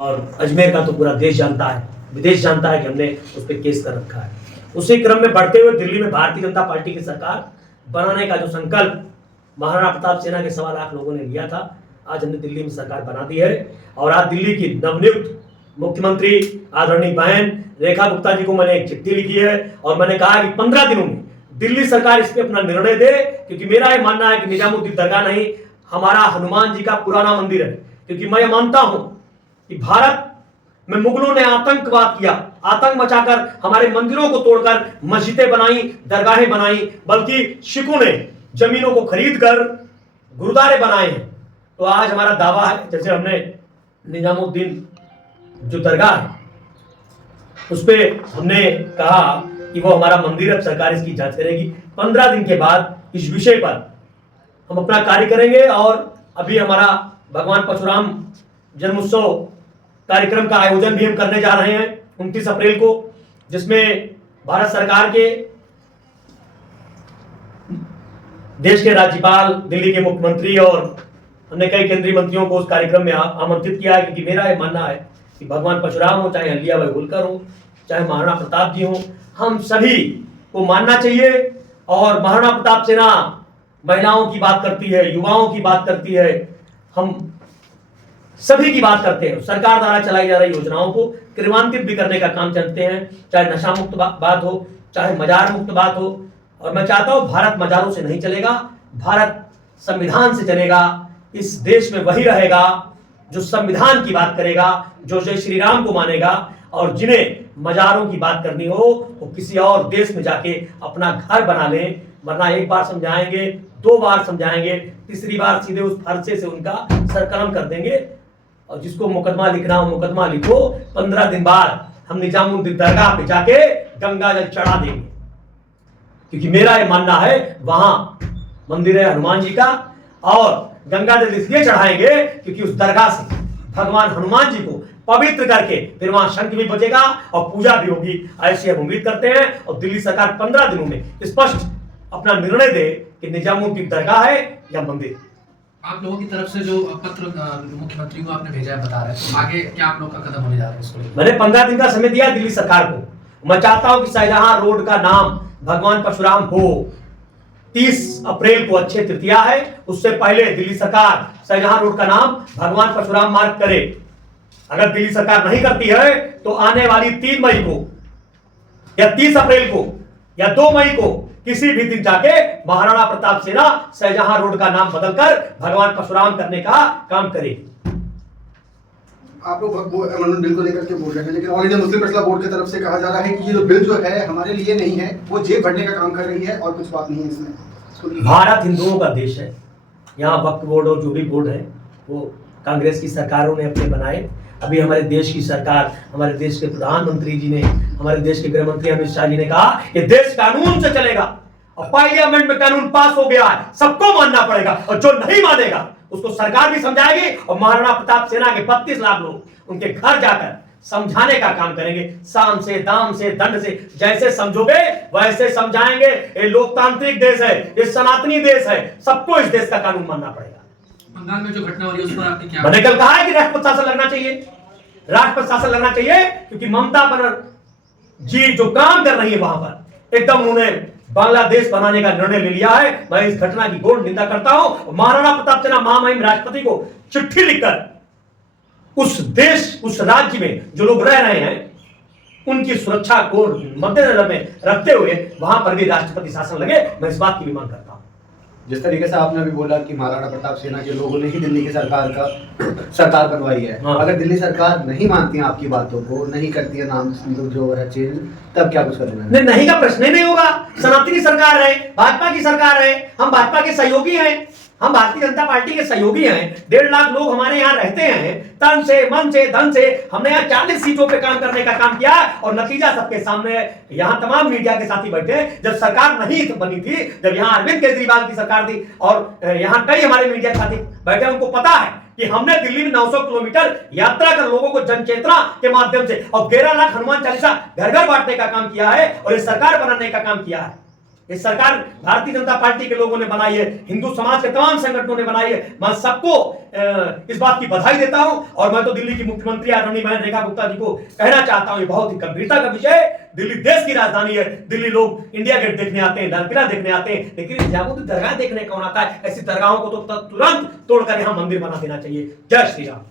और अजमेर का तो पूरा देश जानता है, विदेश जानता है कि हमने उस पर केस कर रखा है। उसी क्रम में बढ़ते हुए दिल्ली में भारतीय जनता पार्टी की सरकार बनाने का जो संकल्प महाराणा प्रताप सिन्हा के 1.25 लाख लोगों ने लिया था, आज हमने दिल्ली में सरकार बना दी है। और आज दिल्ली की नवनियुक्त मुख्यमंत्री आदरणीय बहन रेखा गुप्ता जी को मैंने एक चिट्ठी लिखी है और मैंने कहा कि 15 दिनों में दिल्ली सरकार इस पे अपना निर्णय दे, क्योंकि मेरा ये मानना है कि निजामुद्दीन दरगाह नहीं, हमारा हनुमान जी का पुराना मंदिर है। क्योंकि मैं मानता हूं कि भारत में मुगलों ने आतंकवाद किया, आतंक मचाकर हमारे मंदिरों को तोड़कर मस्जिदें बनाई, दरगाहें बनाई, बल्कि सिखों ने जमीनों को खरीदकर गुरुद्वारे बनाए हैं। तो आज हमारा दावा है, जैसे हमने निजामुद्दीन जो दरगाह है उस पे हमने कहा कि वो हमारा मंदिर है, सरकार इसकी जांच करेगी। 15 दिन के बाद इस विषय पर हम अपना कार्य करेंगे। और अभी हमारा भगवान परशुराम जन्मोत्सव कार्यक्रम का आयोजन भी हम करने जा रहे हैं 29 अप्रैल को, जिसमें भारत सरकार के, देश के राज्यपाल, दिल्ली के मुख्यमंत्री और हमने कई केंद्रीय मंत्रियों को उस कार्यक्रम में आमंत्रित किया है। क्योंकि मेरा यह मानना है कि भगवान परशुराम हो, चाहे अहिल्याबाई होलकर हो, चाहे महाराणा प्रताप जी हो, हम सभी को मानना चाहिए। और महाराणा प्रताप सेना महिलाओं की बात करती है, युवाओं की बात करती है, हम सभी की बात करते हैं। सरकार द्वारा चलाई जा रही योजनाओं को क्रियान्वित भी करने का काम करते हैं, चाहे नशा मुक्त बात हो, चाहे मजार मुक्त बात हो। और मैं चाहता हूं भारत मजारों से नहीं चलेगा, भारत संविधान से चलेगा। इस देश में वही रहेगा जो संविधान की बात करेगा, जो जय श्री राम को मानेगा। और जिन्हें मजारों की बात करनी हो वो किसी और देश में जाके अपना घर बना लें, वरना एक बार समझाएंगे, 2 बार समझाएंगे, तीसरी बार सीधे उस फरसे से उनका सरकलम कर देंगे। और जिसको मुकदमा लिखना हो मुकदमा लिखो, 15 दिन बाद हम निजामुद्दीन दरगाह पे जाके गंगा जल चढ़ा देंगे। क्योंकि मेरा ये मानना है वहां मंदिर है हनुमान जी का, और गंगा जल इसलिए चढ़ाएंगे क्योंकि उस दरगाह से भगवान हनुमान जी को पवित्र करके फिर वहां शंख भी बजेगा और पूजा भी होगी। ऐसी हम उम्मीद करते हैं। और दिल्ली सरकार 15 दिनों में स्पष्ट अपना निर्णय दे कि निजामुद्दीन दरगाह है या मंदिर। आप लोगों की तरफ से जो पत्र मुख्यमंत्री को आपने भेजा है, बता रहे हैं, तो आगे क्या आप लोग का कदम होने जा रहा है इसको? मैंने 15 दिन का समय दिया दिल्ली सरकार को। मैं चाहता हूं कि शाहजहां रोड का नाम भगवान परशुराम हो। 30 अप्रैल को अक्षय तृतीया है, उससे पहले दिल्ली सरकार शाहजहां रोड का नाम भगवान परशुराम मार्ग करे। अगर दिल्ली सरकार नहीं करती है तो आने वाली 3 मई को या 30 अप्रैल को या 2 मई को किसी भी दिन जाके महाराणा प्रताप सेना शाहजहां रोड का नाम बदलकर भगवान परशुराम करने का काम करेगी। आप लोग अमेंडमेंट बिल को लेकर के बोल रहे हैं, लेकिन all India Muslim personal board की तरफ से कहा जा रहा है कि ये जो बिल जो है हमारे लिए नहीं है, वो जेब भरने का काम कर रही है और कुछ बात नहीं है इसमें। भारत हिंदुओं का देश है। यहाँ वक्फ बोर्ड और जो भी बोर्ड है वो कांग्रेस की सरकारों ने अपने बनाए। अभी हमारे देश की सरकार, हमारे देश के प्रधानमंत्री जी ने, हमारे देश के गृह मंत्री अमित शाह जी ने कहा कि देश कानून से चलेगा। और पार्लियामेंट में कानून पास हो गया है, सबको मानना पड़ेगा। और जो नहीं मानेगा उसको सरकार भी समझाएगी। और महाराणा प्रताप सेना के 32 लाख लोग उनके घर जाकर समझाने का काम करेंगे। साम से, दाम से, दंड से, जैसे समझोगे वैसे समझाएंगे। ये लोकतांत्रिक देश है, ये सनातनी देश है, सबको इस देश का कानून मानना पड़ेगा। बंगाल में जो घटना हो रही है उस पर आपने क्या? मैंने कल कहा है कि राष्ट्रपति शासन लगना चाहिए, राष्ट्रपति शासन लगना चाहिए। क्योंकि ममता बनर्जी जो काम कर रही है वहां पर एकदम उन्होंने बांग्लादेश बनाने का निर्णय ले लिया है। मैं इस घटना की घोर निंदा करता हूं। महाराणा प्रताप सेना महामहिम राष्ट्रपति को चिट्ठी लिखकर उस देश, उस राज्य में जो लोग रह रहे हैं उनकी सुरक्षा को मद्देनजर में रखते हुए वहां पर भी राष्ट्रपति शासन लगे। मैं इस बात की भी मांग करता हूं। जिस तरीके से आपने अभी बोला कि महाराणा प्रताप सेना के लोगों ने ही दिल्ली की सरकार बनवाई है, हाँ। अगर दिल्ली सरकार नहीं मानती है आपकी बातों को, नहीं करती है नाम जो है चेंज, तब क्या कुछ करना? नहीं का प्रश्न ही नहीं होगा। सनातनी सरकार है, भाजपा की सरकार है, हम भाजपा के सहयोगी हैं, हम भारतीय जनता पार्टी के सहयोगी हैं। 1.5 लाख लोग हमारे यहाँ रहते हैं, तन से, मन से, धन से। हमने यहाँ 40 सीटों पे काम करने का काम किया और नतीजा सबके सामने है। यहाँ तमाम मीडिया के साथी बैठे। जब सरकार नहीं बनी थी, जब यहाँ अरविंद केजरीवाल की सरकार थी और यहाँ कई हमारे मीडिया के साथी बैठे, उनको पता है कि हमने दिल्ली में 900 किलोमीटर यात्रा कर लोगों को जनचेतना के माध्यम से और 11 लाख हनुमान चालीसा घर घर बांटने का काम किया है और ये सरकार बनाने का काम किया है। ये सरकार भारतीय जनता पार्टी के लोगों ने बनाई है, हिंदू समाज के तमाम संगठनों ने बनाई है। मैं सबको इस बात की बधाई देता हूं और मैं तो दिल्ली की मुख्यमंत्री आदरणीय बहन रेखा गुप्ता जी को कहना चाहता हूं, ये बहुत ही गंभीरता का विषय है। दिल्ली देश की राजधानी है, दिल्ली लोग इंडिया गेट देखने आते हैं, लाल किला देखने आते हैं, लेकिन जागो तो दरगाह देखने कौन आता है? ऐसी दरगाहों को तो तुरंत तोड़कर यहां मंदिर बना देना चाहिए। जय श्री राम।